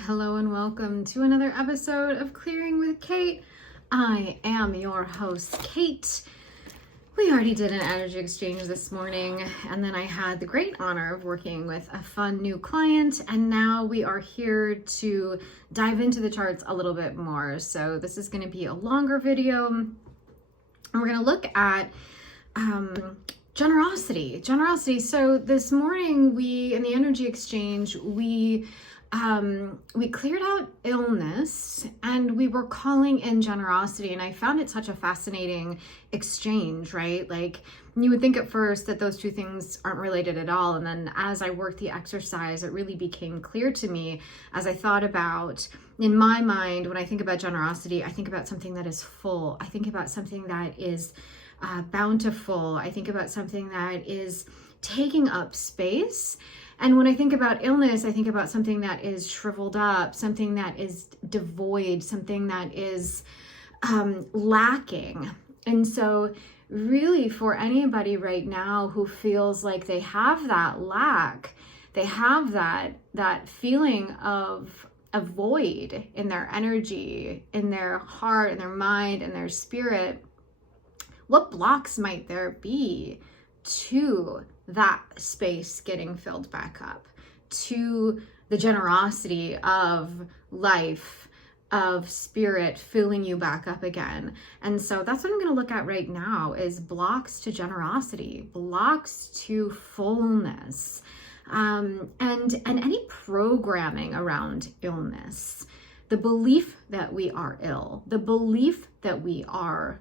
Hello and welcome to another episode of Clearing with Kate. I am your host, Kate. We already did an energy exchange this morning, and then I had the great honor of working with a fun new client, and now we are here to dive into the charts a little bit more. So this is going to be a longer video, and we're going to look at generosity. So this morning, in the energy exchange, we cleared out illness and we were calling in generosity, and I found it such a fascinating exchange, right? Like, you would think at first that those two things aren't related at all, and then as I worked the exercise, it really became clear to me as I thought about, in my mind, when I think about generosity, I think about something that is full. I think about something that is bountiful. I think about something that is taking up space. And when I think about illness, I think about something that is shriveled up, something that is devoid, something that is lacking. And so really, for anybody right now who feels like they have that lack, they have that feeling of a void in their energy, in their heart, in their mind, in their spirit, what blocks might there be to that space getting filled back up, to the generosity of life, of spirit filling you back up again? And so that's what I'm going to look at right now, is blocks to generosity, blocks to fullness, and any programming around illness, the belief that we are ill, the belief that we are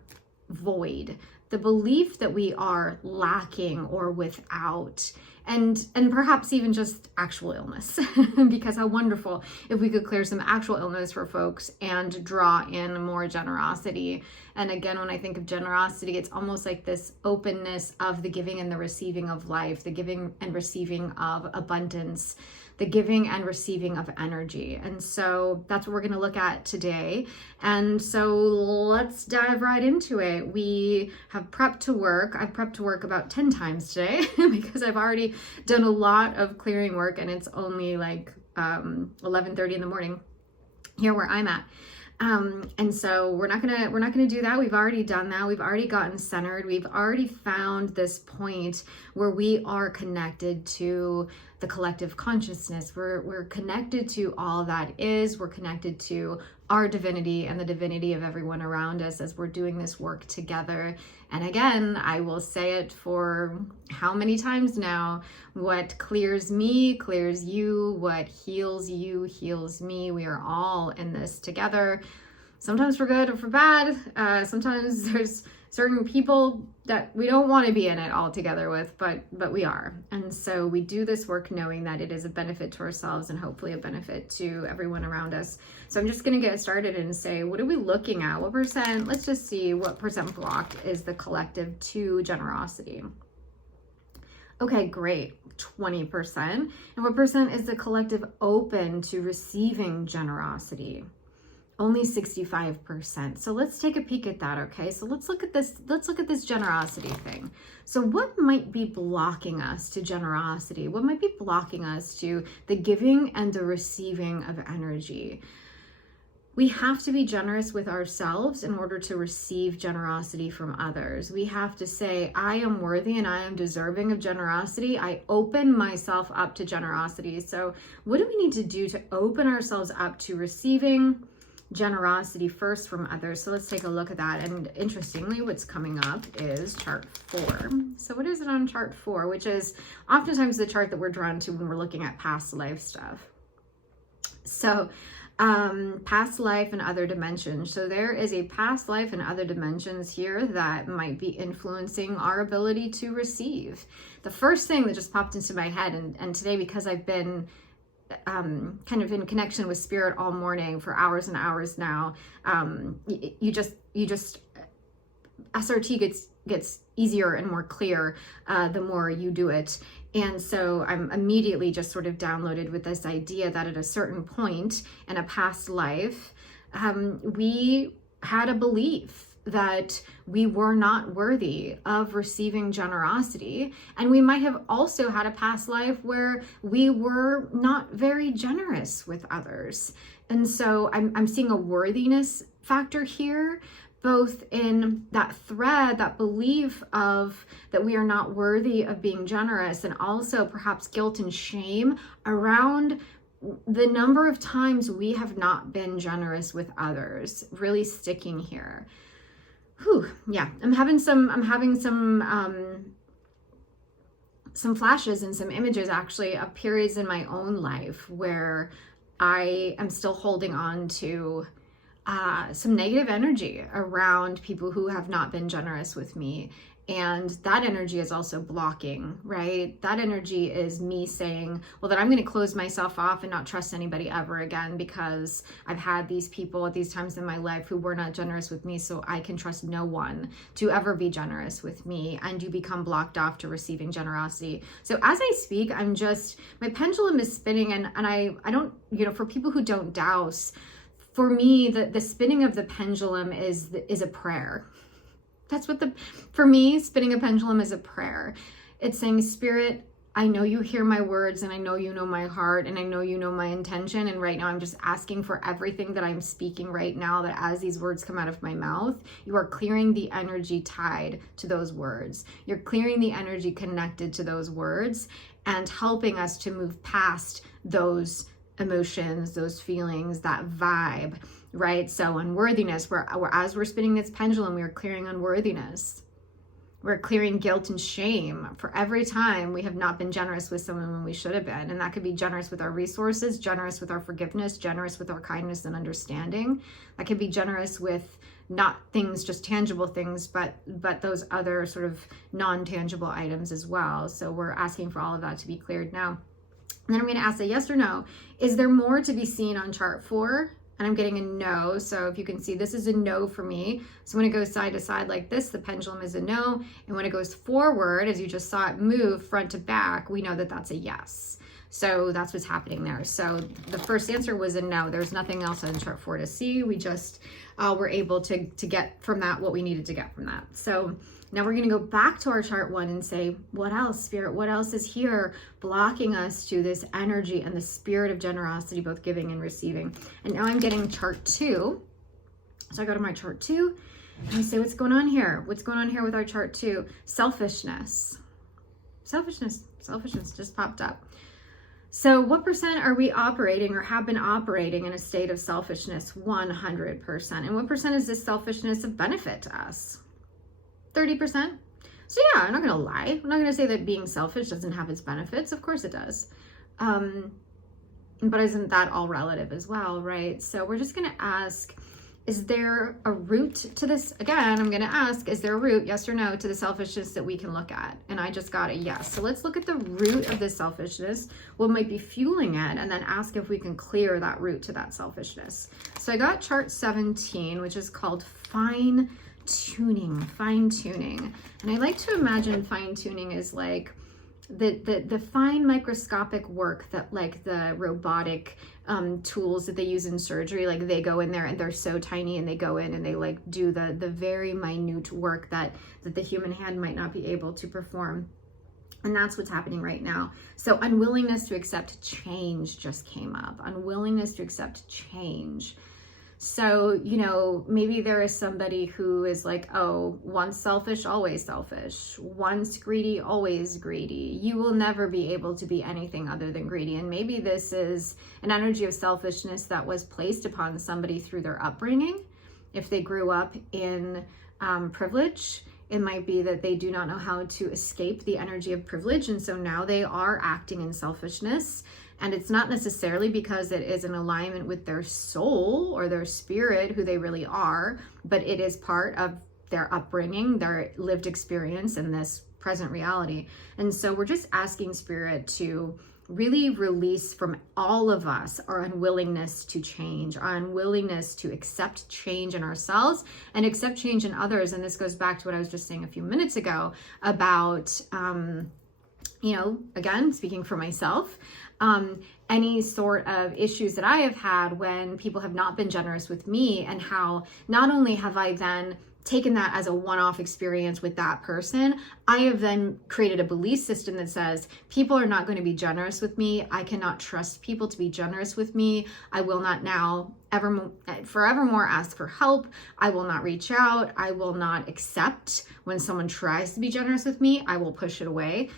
void, the belief that we are lacking or without, and perhaps even just actual illness. Because how wonderful if we could clear some actual illness for folks and draw in more generosity. And again, when I think of generosity, it's almost like this openness of the giving and the receiving of life, the giving and receiving of abundance, the giving and receiving of energy. And so that's what we're going to look at today. And so let's dive right into it. We have prepped to work. I've prepped to work about 10 times today because I've already done a lot of clearing work, and it's only like 11:30 in the morning here where I'm at. And so we're not gonna do that. We've already done that. We've already gotten centered. We've already found this point where we are connected to the collective consciousness. We're connected to all that is. We're connected to our divinity and the divinity of everyone around us as we're doing this work together. And again, I will say it for how many times now: what clears me clears you, what heals you heals me. We are all in this together. Sometimes for good or for bad. Sometimes there's certain people that we don't want to be in it all together with, but we are. And so we do this work knowing that it is a benefit to ourselves and hopefully a benefit to everyone around us. So I'm just going to get started and say, what are we looking at? What percent? Let's just see what percent block is the collective to generosity. Okay, great. 20%. And what percent is the collective open to receiving generosity? Only 65%. So let's take a peek at that, okay? So let's look at this generosity thing. So what might be blocking us to generosity? What might be blocking us to the giving and the receiving of energy? We have to be generous with ourselves in order to receive generosity from others. We have to say, I am worthy and I am deserving of generosity. I open myself up to generosity. So what do we need to do to open ourselves up to receiving generosity first from others? So let's take a look at that. And interestingly, what's coming up is chart 4. So what is it on chart 4, which is oftentimes the chart that we're drawn to when we're looking at past life stuff. So past life and other dimensions. So there is a past life and other dimensions here that might be influencing our ability to receive. The first thing that just popped into my head, and today, because I've been kind of in connection with spirit all morning for hours and hours now, you just SRT gets easier and more clear the more you do it. And so I'm immediately just sort of downloaded with this idea that at a certain point in a past life, we had a belief that we were not worthy of receiving generosity. And we might have also had a past life where we were not very generous with others. And so I'm seeing a worthiness factor here, both in that thread, that belief of that we are not worthy of being generous, and also perhaps guilt and shame around the number of times we have not been generous with others, really sticking here. Whew, yeah, I'm having some flashes and some images actually of periods in my own life where I am still holding on to some negative energy around people who have not been generous with me. And that energy is also blocking, right? That energy is me saying, well, that I'm going to close myself off and not trust anybody ever again because I've had these people at these times in my life who were not generous with me, so I can trust no one to ever be generous with me, and you become blocked off to receiving generosity. So as I speak, my pendulum is spinning, and I don't, for people who don't dowse, for me, the spinning of the pendulum is a prayer. That's what for me, spinning a pendulum is a prayer. It's saying, Spirit, I know you hear my words, and I know you know my heart, and I know you know my intention. And right now I'm just asking for everything that I'm speaking right now, that as these words come out of my mouth, you are clearing the energy tied to those words. You're clearing the energy connected to those words and helping us to move past those emotions, those feelings, that vibe, right? So unworthiness, as we're spinning this pendulum, we are clearing unworthiness. We're clearing guilt and shame for every time we have not been generous with someone when we should have been. And that could be generous with our resources, generous with our forgiveness, generous with our kindness and understanding. That could be generous with not things, just tangible things, but those other sort of non-tangible items as well. So we're asking for all of that to be cleared now. And then I'm going to ask a yes or no. Is there more to be seen on chart 4? And I'm getting a no. So if you can see, this is a no for me. So when it goes side to side like this, the pendulum is a no. And when it goes forward, as you just saw it move front to back, we know that that's a yes. So that's what's happening there. So the first answer was a no. There's nothing else on chart 4 to see. We just were able to get from that what we needed to get from that. So now we're going to go back to our chart 1 and say, what else, Spirit? What else is here blocking us to this energy and the spirit of generosity, both giving and receiving? And now I'm getting chart 2. So I go to my chart 2 and I say, what's going on here? What's going on here with our chart 2? Selfishness. Selfishness just popped up. So what percent are we operating or have been operating in a state of selfishness? 100%. And what percent is this selfishness of benefit to us? 30%. So yeah, I'm not going to lie. I'm not going to say that being selfish doesn't have its benefits. Of course it does. But isn't that all relative as well, right? So we're just going to ask, is there a root to this? Again, I'm going to ask, is there a root, yes or no, to the selfishness that we can look at? And I just got a yes. So let's look at the root of this selfishness, what might be fueling it, and then ask if we can clear that root to that selfishness. So I got chart 17, which is called fine-tuning. And I like to imagine fine-tuning is like the fine microscopic work that like the robotic tools that they use in surgery, like they go in there and they're so tiny and they go in and they like do the very minute work that the human hand might not be able to perform. And that's what's happening right now. So unwillingness to accept change just came up. Unwillingness to accept change. So, maybe there is somebody who is like, oh, once selfish, always selfish. Once greedy, always greedy. You will never be able to be anything other than greedy. And maybe this is an energy of selfishness that was placed upon somebody through their upbringing. If they grew up in privilege, it might be that they do not know how to escape the energy of privilege. And so now they are acting in selfishness. And it's not necessarily because it is in alignment with their soul or their spirit, who they really are, but it is part of their upbringing, their lived experience, and this present reality. And so we're just asking Spirit to really release from all of us our unwillingness to change, our unwillingness to accept change in ourselves and accept change in others. And this goes back to what I was just saying a few minutes ago about, again, speaking for myself, any sort of issues that I have had when people have not been generous with me, and how not only have I then taken that as a one-off experience with that person, I have then created a belief system that says people are not going to be generous with me. I cannot trust people to be generous with me. I will not now forevermore ask for help. I will not reach out. I will not accept when someone tries to be generous with me. I will push it away.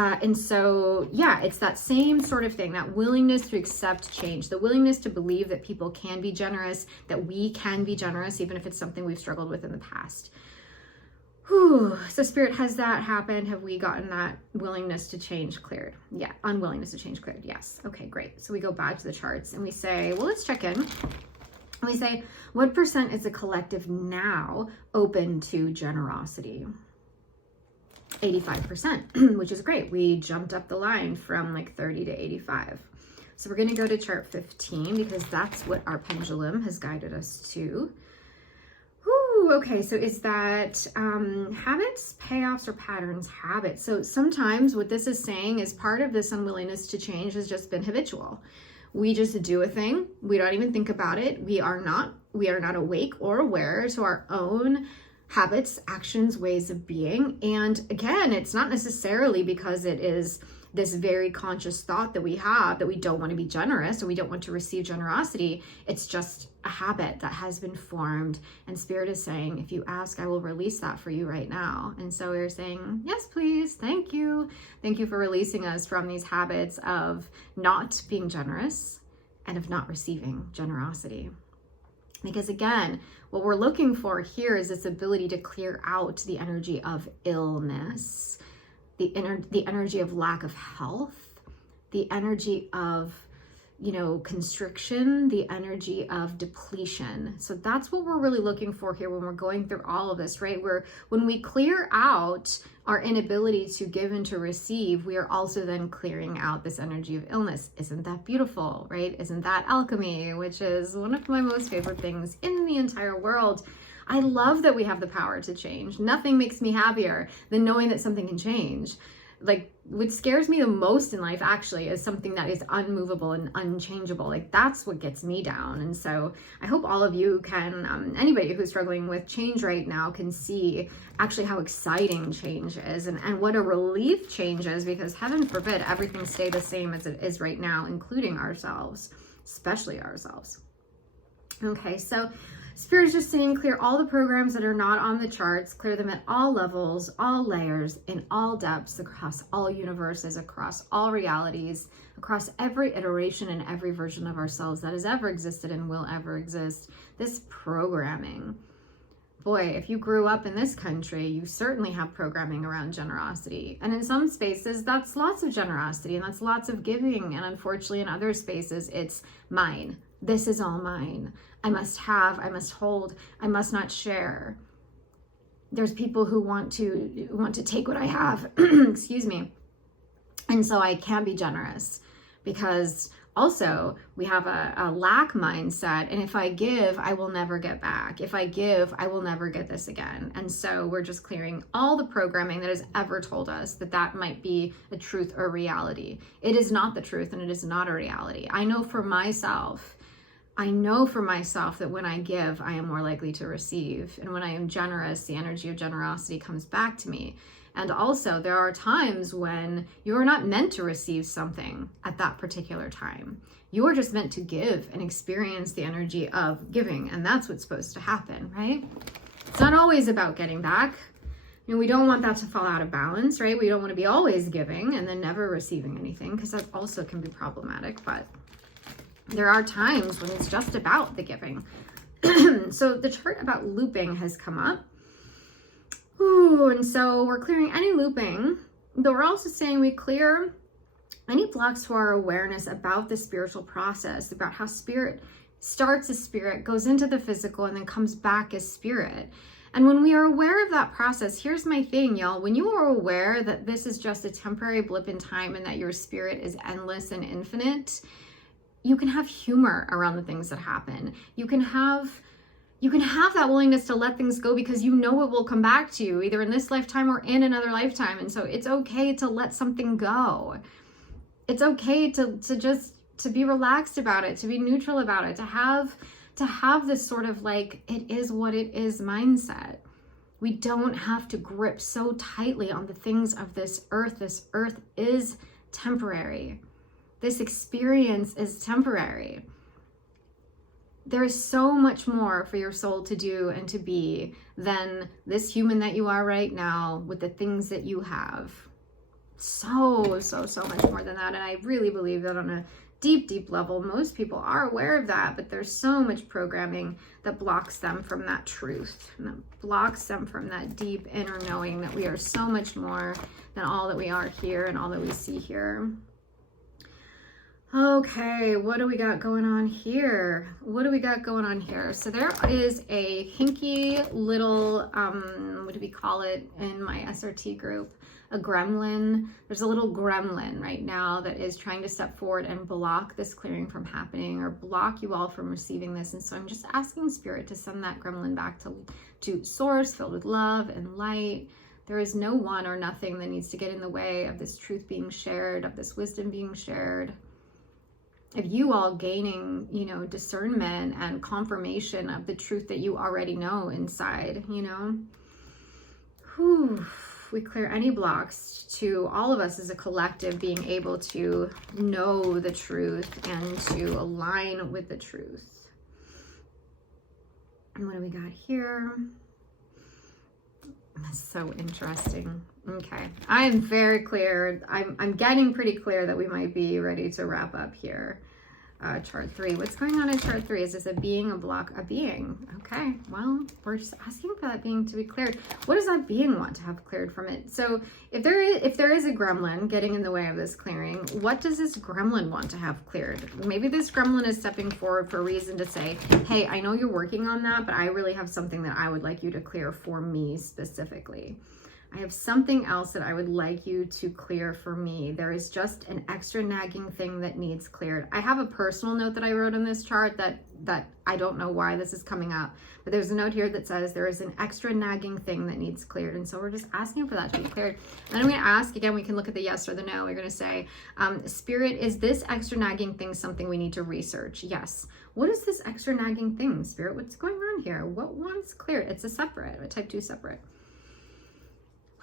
And so, yeah, it's that same sort of thing, that willingness to accept change, the willingness to believe that people can be generous, that we can be generous, even if it's something we've struggled with in the past. Whew. So Spirit, has that happened? Have we gotten that willingness to change cleared? Yeah, unwillingness to change cleared. Yes. Okay, great. So we go back to the charts and we say, well, let's check in. And we say, what percent is the collective now open to generosity? 85%, which is great. We jumped up the line from like 30 to 85. So we're going to go to chart 15 because that's what our pendulum has guided us to. Ooh, okay, so is that habits, payoffs, or patterns? Habits. So sometimes what this is saying is part of this unwillingness to change has just been habitual. We just do a thing. We don't even think about it. We are not awake or aware to our own habits, actions, ways of being. And again, it's not necessarily because it is this very conscious thought that we have that we don't want to be generous or we don't want to receive generosity. It's just a habit that has been formed. And Spirit is saying, if you ask, I will release that for you right now. And so we're saying, yes, please. Thank you. Thank you for releasing us from these habits of not being generous and of not receiving generosity. Because again, what we're looking for here is this ability to clear out the energy of illness, the energy of lack of health, the energy of, constriction, the energy of depletion. So that's what we're really looking for here when we're going through all of this, right? When we clear out our inability to give and to receive, we are also then clearing out this energy of illness. Isn't that beautiful, right? Isn't that alchemy, which is one of my most favorite things in the entire world. I love that we have the power to change. Nothing makes me happier than knowing that something can change. Like, what scares me the most in life actually is something that is unmovable and unchangeable. Like, that's what gets me down. And so I hope all of you can, anybody who's struggling with change right now can see actually how exciting change is and what a relief change is, because heaven forbid everything stay the same as it is right now, including ourselves, especially ourselves. Okay, so Spirit is just saying, clear all the programs that are not on the charts, clear them at all levels, all layers, in all depths, across all universes, across all realities, across every iteration and every version of ourselves that has ever existed and will ever exist. This programming. Boy, if you grew up in this country, you certainly have programming around generosity. And in some spaces, that's lots of generosity and that's lots of giving. And unfortunately, in other spaces, it's mine. This is all mine. I must have, I must hold, I must not share. There's people who want to take what I have, excuse me. And so I can be generous because also we have a lack mindset. And if I give, I will never get back. If I give, I will never get this again. And so we're just clearing all the programming that has ever told us that that might be a truth or reality. It is not the truth and it is not a reality. I know for myself that when I give, I am more likely to receive. And when I am generous, the energy of generosity comes back to me. And also, there are times when you are not meant to receive something at that particular time. You are just meant to give and experience the energy of giving. And that's what's supposed to happen, right? It's not always about getting back. We don't want that to fall out of balance, right? We don't want to be always giving and then never receiving anything, because that also can be problematic. But there are times when it's just about the giving. So the chart about looping has come up. Ooh, and so we're clearing any looping, but we're also saying we clear any blocks to our awareness about the spiritual process, about how spirit starts as spirit, goes into the physical, and then comes back as spirit. And when we are aware of that process, here's my thing, y'all. When you are aware that this is just a temporary blip in time and that your spirit is endless and infinite, you can have humor around the things that happen. You can have that willingness to let things go because you know it will come back to you either in this lifetime or in another lifetime. And so it's okay to let something go. It's okay to be relaxed about it, to be neutral about it, to have this sort of like, it is what it is mindset. We don't have to grip so tightly on the things of this earth. This earth is temporary. This experience is temporary. There is so much more for your soul to do and to be than this human that you are right now with the things that you have. So much more than that. And I really believe that on a deep level, most people are aware of that, but there's so much programming that blocks them from that truth, and that blocks them from that deep inner knowing that we are so much more than all that we are here and all that we see here. Okay, what do we got going on here? So there is a hinky little, what do we call it in my SRT group? A gremlin. There's a little gremlin right now that is trying to step forward and block this clearing from happening, or block you all from receiving this. And so I'm just asking Spirit to send that gremlin back to source, filled with love and light. There is no one or nothing that needs to get in the way of this truth being shared, of this wisdom being shared, of you all gaining, discernment and confirmation of the truth that you already know inside, Whew. We clear any blocks to all of us as a collective being able to know the truth and to align with the truth. And what do we got here? That's so interesting. Okay, I am very clear. I'm getting pretty clear that we might be ready to wrap up here. Chart 3. What's going on in chart 3? Is this a being, a block, a being? Okay, well, we're just asking for that being to be cleared. What does that being want to have cleared from it? So if there is a gremlin getting in the way of this clearing, what does this gremlin want to have cleared? Maybe this gremlin is stepping forward for a reason to say, hey, I know you're working on that, but I really have something that I would like you to clear for me specifically. I have something else that I would like you to clear for me. There is just an extra nagging thing that needs cleared. I have a personal note that I wrote in this chart that I don't know why this is coming up, but there's a note here that says there is an extra nagging thing that needs cleared. And so we're just asking for that to be cleared. And I'm going to ask again, we can look at the yes or the no. We're going to say, Spirit, is this extra nagging thing something we need to research? Yes. What is this extra nagging thing, Spirit? What's going on here? What wants cleared? It's a type 2 separate.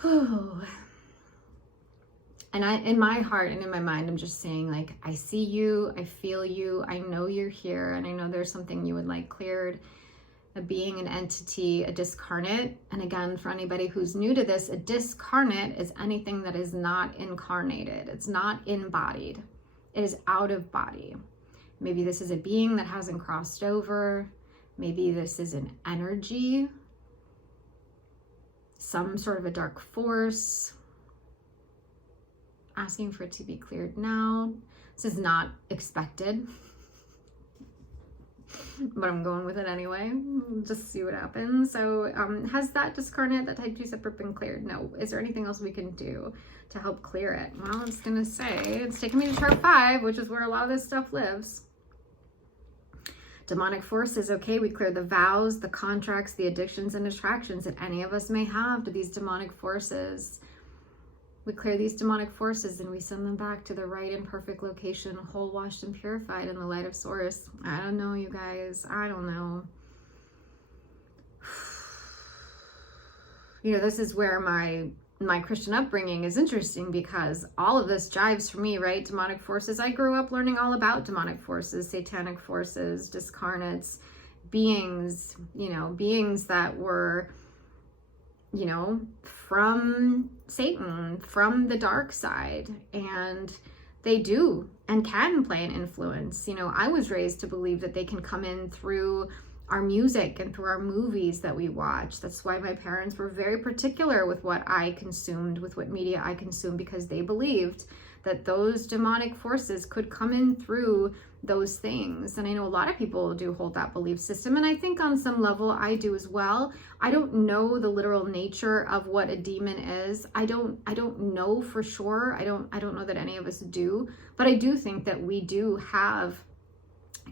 And in my heart and in my mind, I'm just saying, like, I see you, I feel you, I know you're here, and I know there's something you would like cleared. A being, an entity, a discarnate. And again, for anybody who's new to this, a discarnate is anything that is not incarnated. It's not embodied. It is out of body. Maybe this is a being that hasn't crossed over. Maybe this is an energy, some sort of a dark force. Asking for it to be cleared now. This is not expected, but I'm going with it anyway. Just see what happens. So has that discarnate, that type 2 separate, been cleared? No. Is there anything else we can do to help clear it? Well, it's going to say, it's taking me to chart 5, which is where a lot of this stuff lives. Demonic forces, okay, we clear the vows, the contracts, the addictions and attractions that any of us may have to these demonic forces. We clear these demonic forces and we send them back to the right and perfect location, whole, washed, and purified in the light of source. I don't know, you guys. I don't know. This is where my Christian upbringing is interesting, because all of this jives for me, right? Demonic forces. I grew up learning all about demonic forces, satanic forces, discarnates, beings, beings that were, from Satan, from the dark side. And they do and can play an influence. I was raised to believe that they can come in through our music and through our movies that we watch. That's why my parents were very particular with what I consumed, with what media I consumed, because they believed that those demonic forces could come in through those things. And I know a lot of people do hold that belief system, and I think on some level I do as well. I don't know the literal nature of what a demon is. I don't know for sure. I don't know that any of us do, but I do think that we do have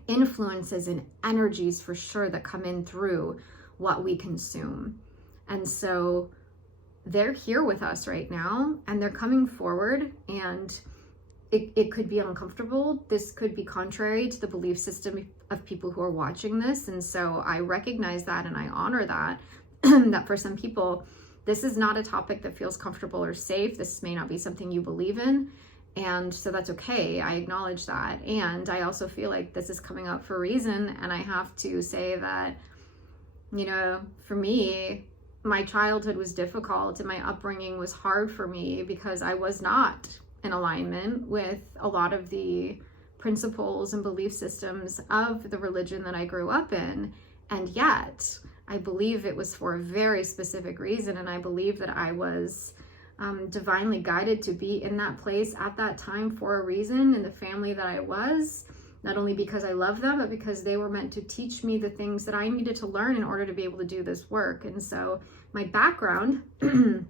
influences and energies for sure that come in through what we consume. And so they're here with us right now, and they're coming forward, and it could be uncomfortable. This could be contrary to the belief system of people who are watching this. And so I recognize that and I honor that. that for some people, this is not a topic that feels comfortable or safe. This may not be something you believe in. And so that's okay. I acknowledge that. And I also feel like this is coming up for a reason. And I have to say that, you know, for me, my childhood was difficult and my upbringing was hard for me because I was not in alignment with a lot of the principles and belief systems of the religion that I grew up in. And yet, I believe it was for a very specific reason. And I believe that I was divinely guided to be in that place at that time for a reason, in the family that I was. Not only because I love them, but because they were meant to teach me the things that I needed to learn in order to be able to do this work. And so my background and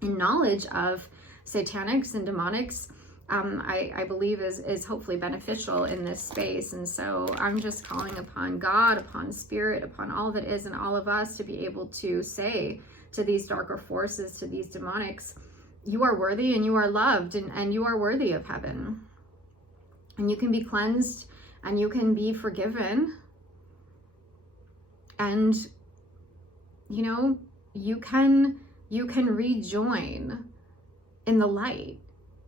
knowledge of satanics and demonics, I believe is hopefully beneficial in this space. And so I'm just calling upon God, upon spirit, upon all that is in all of us to be able to say to these darker forces, to these demonics, you are worthy and you are loved and you are worthy of heaven. And you can be cleansed and you can be forgiven. And, you know, you can rejoin in the light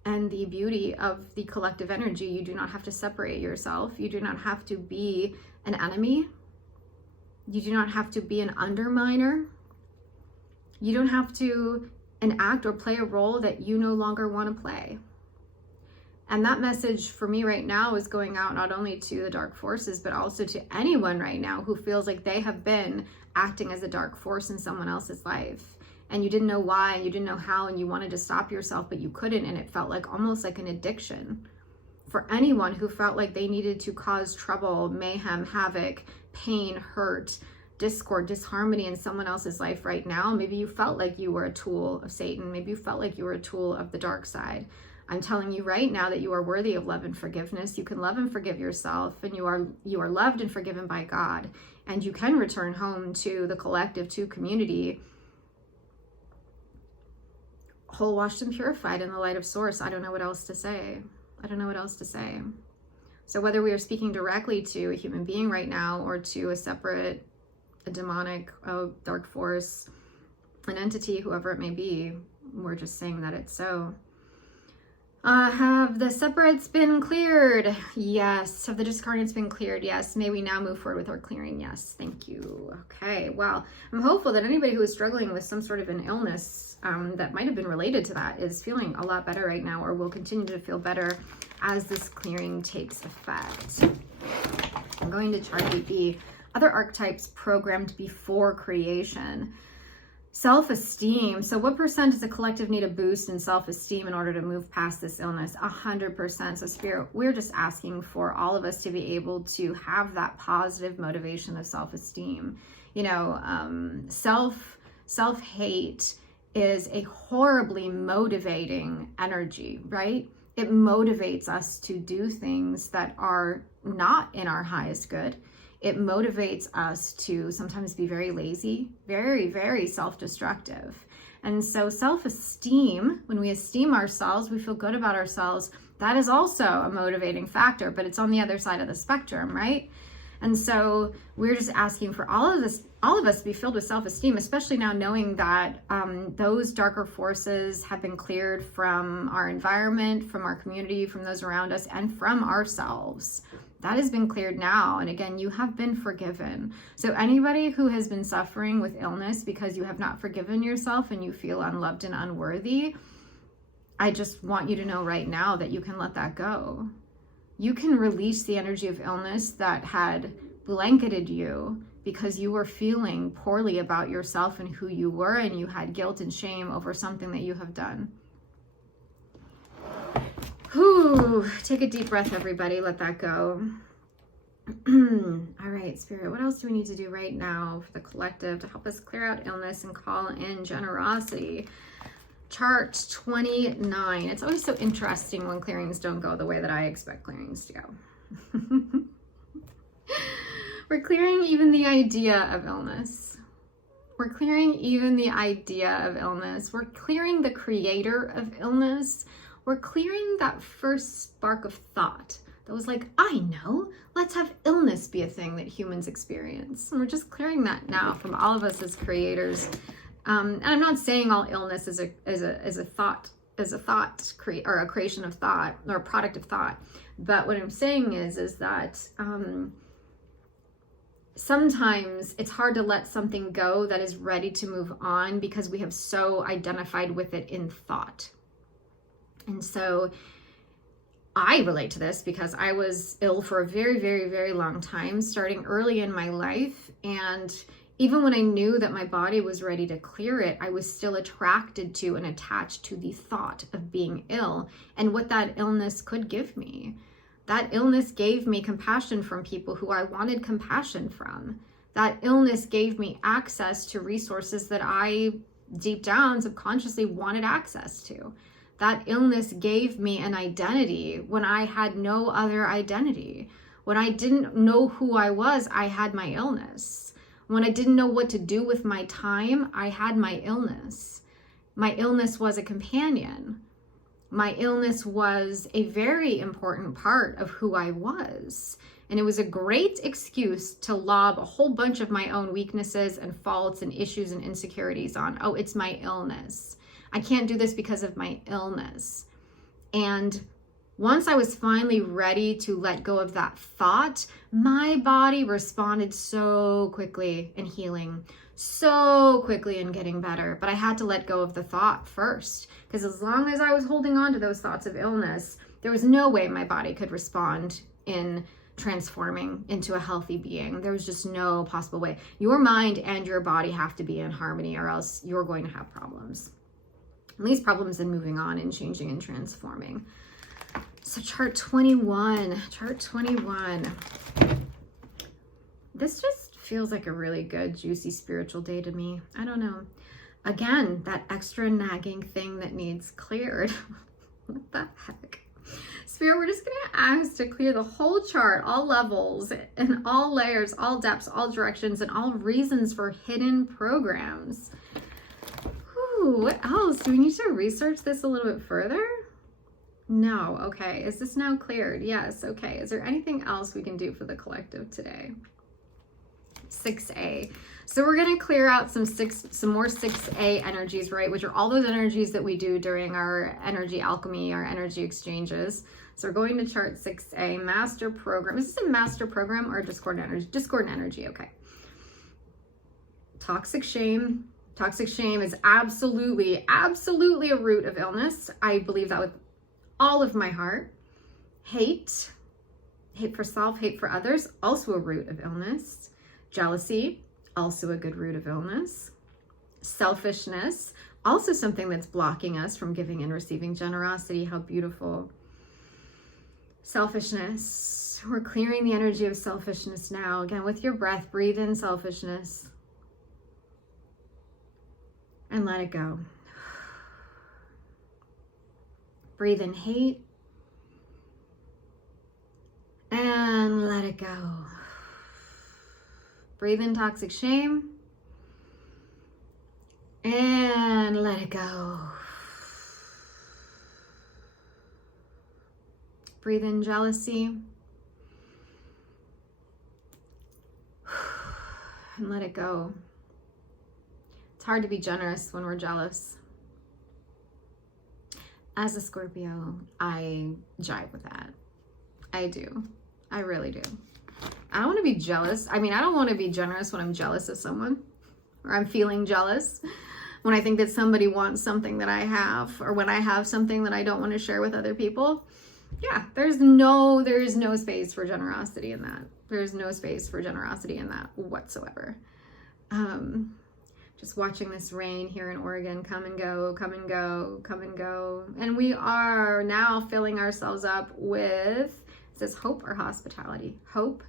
and the beauty of the collective energy. You do not have to separate yourself. You do not have to be an enemy. You do not have to be an underminer. You don't have to enact or play a role that you no longer want to play. And that message for me right now is going out not only to the dark forces, but also to anyone right now who feels like they have been acting as a dark force in someone else's life. And you didn't know why, and you didn't know how, and you wanted to stop yourself, but you couldn't. And it felt like almost like an addiction. For anyone who felt like they needed to cause trouble, mayhem, havoc, pain, hurt, discord, disharmony in someone else's life right now, maybe you felt like you were a tool of Satan. Maybe you felt like you were a tool of the dark side. I'm telling you right now that you are worthy of love and forgiveness. You can love and forgive yourself, and you are loved and forgiven by God. And you can return home to the collective, to community, whole, washed, and purified in the light of source. I don't know what else to say. I don't know what else to say. So whether we are speaking directly to a human being right now or to a separate, a demonic, a dark force, an entity, whoever it may be, we're just saying that it's so. Have the separates been cleared? Yes. Have the discarnates been cleared? Yes. May we now move forward with our clearing? Yes. Thank you. Okay. Well, I'm hopeful that anybody who is struggling with some sort of an illness that might have been related to that is feeling a lot better right now, or will continue to feel better as this clearing takes effect. I'm going to chart the other archetypes programmed before creation. Self-esteem. So what percent does the collective need a boost in self-esteem in order to move past this illness? 100%. So Spirit, we're just asking for all of us to be able to have that positive motivation of self-esteem. You know, self-hate is a horribly motivating energy, right? It motivates us to do things that are not in our highest good. It motivates us to sometimes be very lazy, very, very self-destructive. And so self-esteem, when we esteem ourselves, we feel good about ourselves, that is also a motivating factor, but it's on the other side of the spectrum, right? And so we're just asking for all of us to be filled with self-esteem, especially now knowing that those darker forces have been cleared from our environment, from our community, from those around us, and from ourselves. That has been cleared now. And again, you have been forgiven. So anybody who has been suffering with illness because you have not forgiven yourself and you feel unloved and unworthy, I just want you to know right now that you can let that go. You can release the energy of illness that had blanketed you because you were feeling poorly about yourself and who you were, and you had guilt and shame over something that you have done. Whew, take a deep breath, everybody. Let that go. All right, Spirit, what else do we need to do right now for the collective to help us clear out illness and call in generosity? Chart 29. It's always so interesting when clearings don't go the way that I expect clearings to go. We're clearing even the idea of illness. We're clearing even the idea of illness. We're clearing the creator of illness. We're clearing that first spark of thought that was like, I know, let's have illness be a thing that humans experience? And we're just clearing that now from all of us as creators. And I'm not saying all illness is a thought, or a creation of thought, or a product of thought. But what I'm saying is that sometimes it's hard to let something go that is ready to move on because we have so identified with it in thought. And so I relate to this because I was ill for a very, very, very long time, starting early in my life. And even when I knew that my body was ready to clear it, I was still attracted to and attached to the thought of being ill and what that illness could give me. That illness gave me compassion from people who I wanted compassion from. That illness gave me access to resources that I deep down subconsciously wanted access to. That illness gave me an identity when I had no other identity. When I didn't know who I was, I had my illness. When I didn't know what to do with my time, I had my illness. My illness was a companion. My illness was a very important part of who I was. And it was a great excuse to lob a whole bunch of my own weaknesses and faults and issues and insecurities on. Oh, it's my illness. I can't do this because of my illness. And once I was finally ready to let go of that thought, my body responded so quickly in healing, so quickly in getting better. But I had to let go of the thought first, because as long as I was holding on to those thoughts of illness, there was no way my body could respond in transforming into a healthy being. There was just no possible way. Your mind and your body have to be in harmony, or else you're going to have problems. At least problems in moving on and changing and transforming. So chart 21. This just feels like a really good, juicy spiritual day to me. I don't know. Again, that extra nagging thing that needs cleared. What the heck? Spirit, we're just going to ask to clear the whole chart, all levels and all layers, all depths, all directions, and all reasons for hidden programs. What else? Do we need to research this a little bit further? No. Okay. Is this now cleared? Yes. Okay. Is there anything else we can do for the collective today? 6A. So we're going to clear out some more 6A energies, right? Which are all those energies that we do during our energy alchemy, our energy exchanges. So we're going to chart 6A, master program. Is this a master program or discordant energy? Discordant energy. Okay. Toxic shame. Toxic shame is absolutely a root of illness. I believe that with all of my heart. Hate for self, hate for others, also a root of illness. Jealousy, also a good root of illness. Selfishness, also something that's blocking us from giving and receiving generosity. How beautiful. Selfishness, we're clearing the energy of selfishness now. Again, with your breath, breathe in selfishness. And let it go. Breathe in hate. And let it go. Breathe in toxic shame. And let it go. Breathe in jealousy. And let it go. It's hard to be generous when we're jealous. As a Scorpio, I jive with that. I do. I really do. I don't want to be jealous. I mean, I don't want to be generous when I'm jealous of someone, or I'm feeling jealous when I think that somebody wants something that I have, or when I have something that I don't want to share with other people. Yeah, there is no space for generosity in that. There's no space for generosity in that whatsoever. Just watching this rain here in Oregon come and go, come and go, come and go. And we are now filling ourselves up with, it says hope or hospitality? Hope.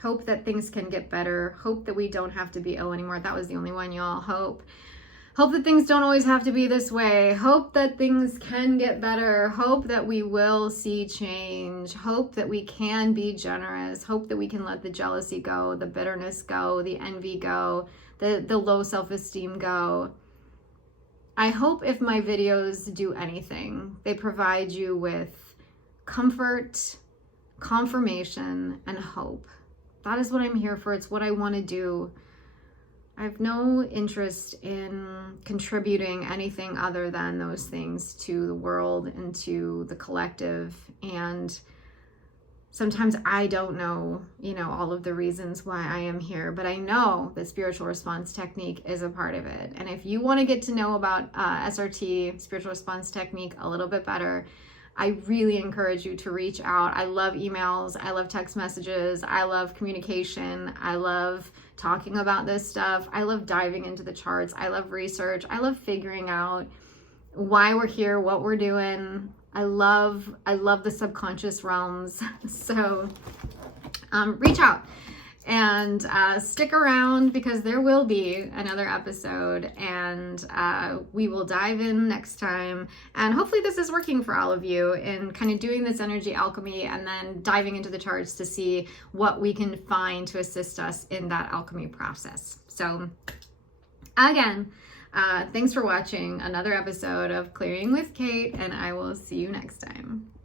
Hope that things can get better. Hope that we don't have to be ill anymore. That was the only one, y'all. Hope. Hope that things don't always have to be this way. Hope that things can get better. Hope that we will see change. Hope that we can be generous. Hope that we can let the jealousy go, the bitterness go, the envy go, the low self-esteem go. I hope if my videos do anything, they provide you with comfort, confirmation, and hope. That is what I'm here for. It's what I want to do. I have no interest in contributing anything other than those things to the world and to the collective. And sometimes I don't know, all of the reasons why I am here, but I know that spiritual response technique is a part of it. And if you want to get to know about SRT, spiritual response technique, a little bit better, I really encourage you to reach out. I love emails. I love text messages. I love communication. I love talking about this stuff. I love diving into the charts. I love research. I love figuring out why we're here, what we're doing. I love the subconscious realms. So reach out and stick around, because there will be another episode, and we will dive in next time. And hopefully this is working for all of you in kind of doing this energy alchemy and then diving into the charts to see what we can find to assist us in that alchemy process. So again, thanks for watching another episode of Clearing with Kate, and I will see you next time.